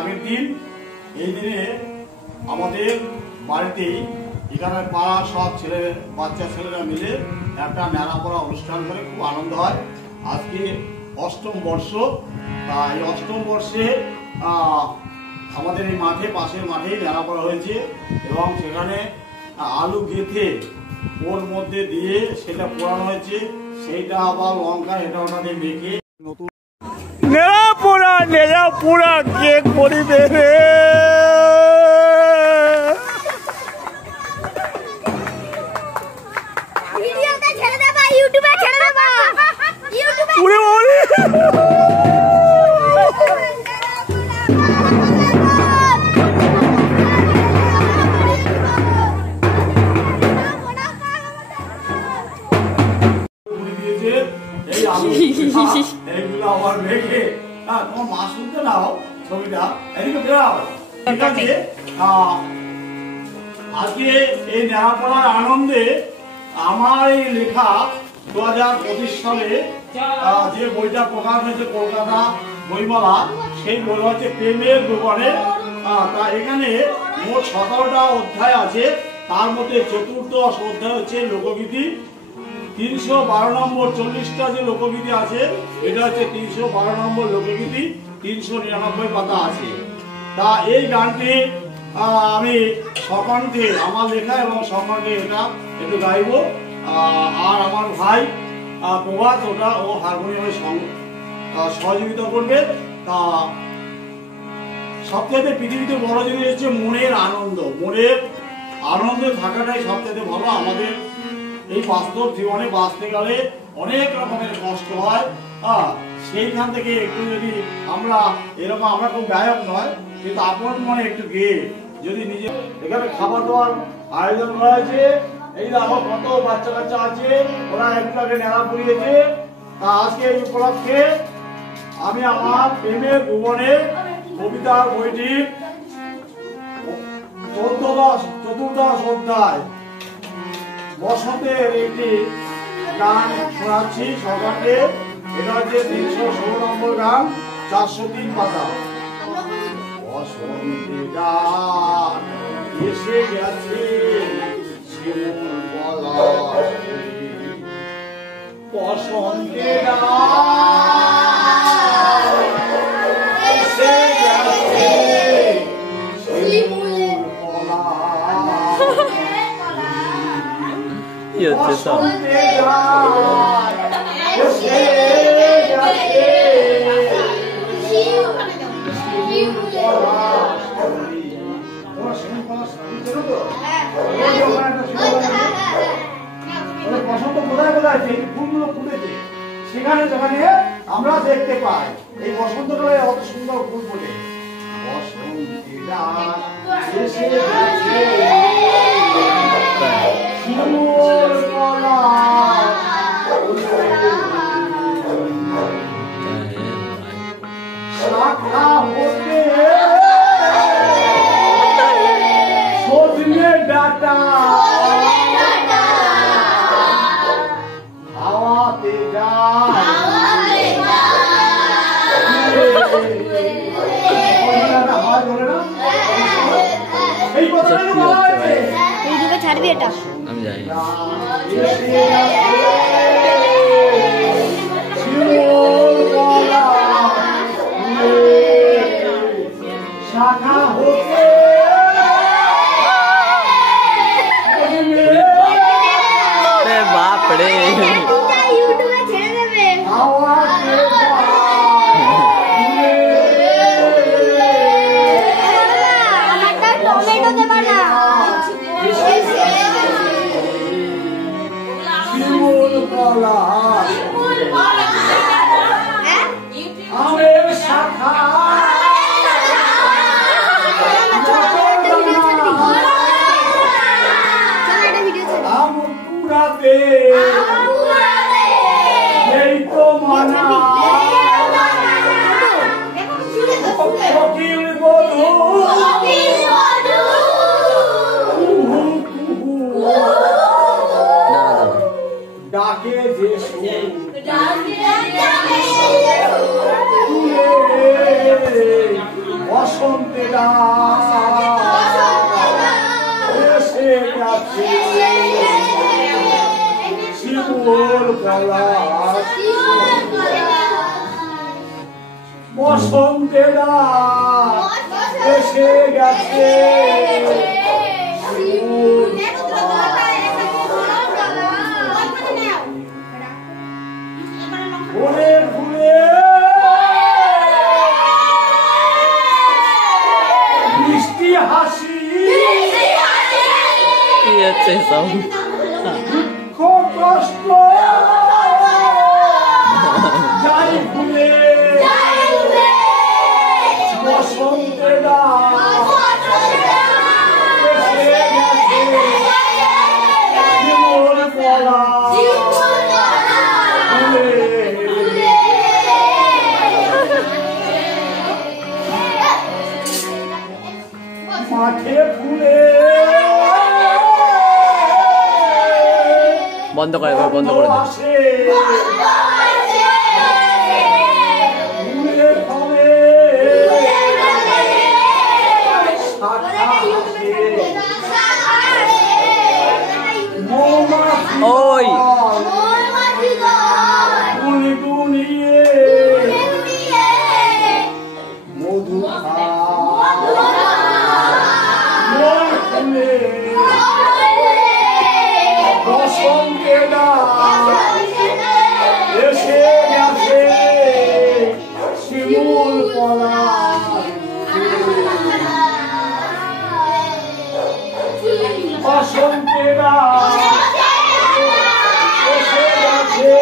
আগের দিন। এই দিনে আমাদের বাড়িতেই এখানে পাড়ার সব বাচ্চা ছেলেরা মিলে একটা মেলা পড়া অনুষ্ঠান করে, খুব আনন্দ হয়। আজকে অষ্টম বর্ষ। এই অষ্টম বর্ষে আমাদের এই মাঠে, পাশের মাঠে মেলা পড়া হয়েছে এবং সেখানে আলু গেঁথে ওর মধ্যে দিয়ে সেটা পোড়ানো হয়েছে। সেইটা আবার লঙ্কা এটা ওনাদের মেখে নতুন নেড়া পোড়া কেক পরিবে রে। এইগুলো আবার মেখে তোমার মা শুনতে নাও ছবিটা এদিকে বেরাও। ঠিক আছে, আজকে এই নেওয়া পড়ার আনন্দে আমার এই লেখা 2025 সালে যে বইটা প্রকাশ হয়েছে কলকাতা বইমেলা, সেই বই হচ্ছে প্রেমের ভুবনে। তা এখানে মোট 17টা অধ্যায় আছে। তার মধ্যে চতুর্দশ অধ্যায় হচ্ছে লোকগীতি। 312 নম্বর 40টা যে লোকগীতি আছে, এটা হচ্ছে 312 নম্বর লোকগীতি। 399 পাতা আছে। তা এই গানটি আমি সকণ্ঠে, আমার লেখা এবং সকণ্ঠে এটা একটু গাইব। আর আমার ভাই প্রভাত ওটা ও হারমোনিয়ামের সহযোগিতা করবে। তা সবথেকে পৃথিবীতে বড় জিনিস হচ্ছে মনের আনন্দ। মনের আনন্দে থাকাটাই সবথেকে ভালো। আমাদের এই বাস্তব জীবনে বাঁচতে গেলে অনেক রকমের কষ্ট হয়। সেইখান থেকে একটু যদি আমরা এরকম, আমরা খুব গায়ক নয়, কিন্তু আপন মনে একটু গেয়ে যদি নিজে, এখানে খাবার দাবার আয়োজন করা হয়েছে। এই আমার কত বাচ্চা কাচ্চা আছে, ওরা একটু নেড়া পুড়িয়েছে। তা আজকে এই উপলক্ষে আমি আমার প্রেমের ভুবনের কবিতার বইটির চতুর্দশ অধ্যায় বসন্তের একটি গান শোনাচ্ছি সকালে। এটা হচ্ছে 316 নম্বর গান, 403 পাতা। বসন্তের গান এসে গেছে শিমুল পলাশে, বসন্তের গান এসে গেছে শিমুল পলাশে। বসন্ত কোথায় কোথায় ফুলগুলো ফুটেছে, সেখানে যেখানে আমরা দেখতে পাই এই বসন্তকালে অত সুন্দর ফুল ফোটে। বসন্তের গান এসে গেছে শিমুল শাখা হতে সজনে ডাটা হাওয়াতে যায়। এই কথাটা বলা হয়েছে, ইউটিউবে ছাড়বি এটা, আমি জানি। শাখা হতে বাপ রে, ইউটিউবে ছেড়ে দেবে। আমারটা টমেটো দেবা না। শিমুল পলাশ আমের শাখা বসন্তে এসে গেছে শিমুল পলাশ বসন্তে এসে গেছে শিমুল ফুলে ফুলে মিষ্টি হাসি কি হচ্ছে সব দুঃখ কষ্ট যাই ভুলে বসন্তে এসে গেছে শিমুল পলাশ ফুলে মাঠে ফুলে বন্ধ করে দাও, বন্ধ করে দাও। আসে ফুলে ফলে শাখা আসে মৌমাছি ওই। গুনগুনিয়ে মধু বসন্তে এসে গেছে শিমুল পলাশ বসন্তে এসে গেছে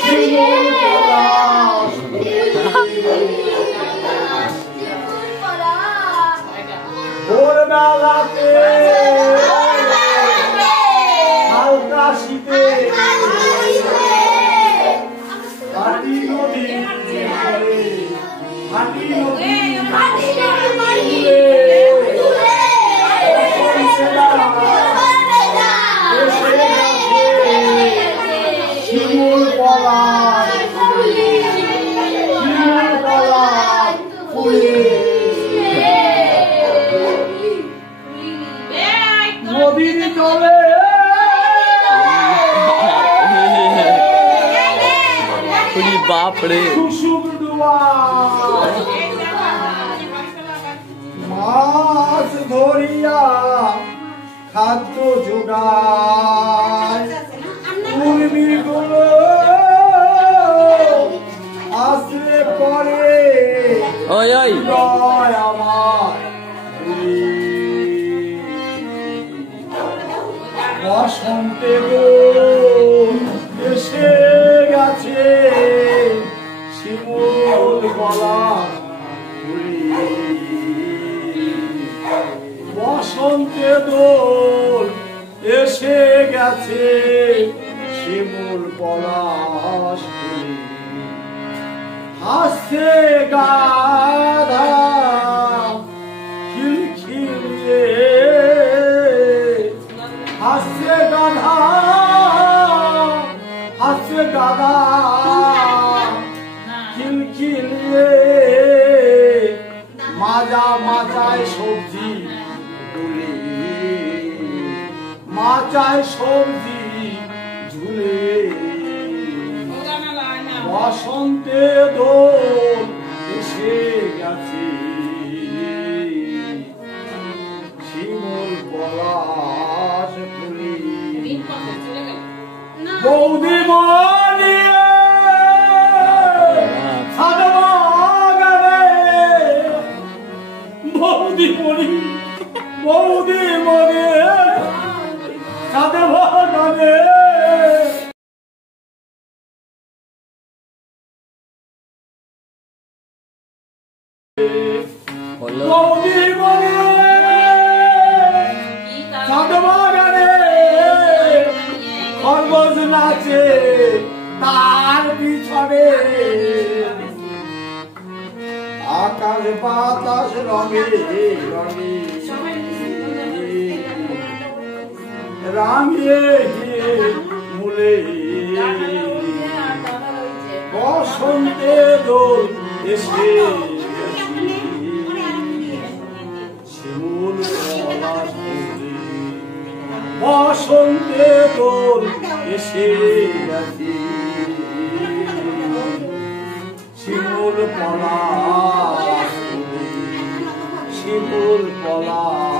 শিমুল পলাশ ভোরবেলাতে হালকা শীতে হাটি নদী হাটি নদী শিমুল পলাশ শিমুল পলাশ ফুলে নদীর জলে বাপরে শুশুক ডুবা মাছ ধরিয়া খাদ্য যোগায় উর্মিগুলো আসলে পরে ওই ওই জয় আমার বসন্তে এসে গেছে শিমুল পলাশ বসন্তে দোল এসে গেছে শিমুল পলাশ হাসছে গাধা খিলখিলিয়ে হাসছে গাধা হাসছে গাধা খিলখিলিয়ে মাজা মাচায় সবজি তুলে মাচায় সবজি ঝুলে বসন্তে দোল এসে গেছে শিমুল পলাশ ফুলে বৌদি মনিয়ে সাদবাগানে বৌদি মনি বৌদি মনি সাদবাগানে বৌদি মনি সাদবাগানে খরগোশ নাচে তার পিছনে আকাশ বাতাস রঙে রঙে রাঙিয়ে মূলে বসন্তে দোল এসে বসন্তে তোর এসে গেছে শিমুল পলাশ শিমুল পলাশ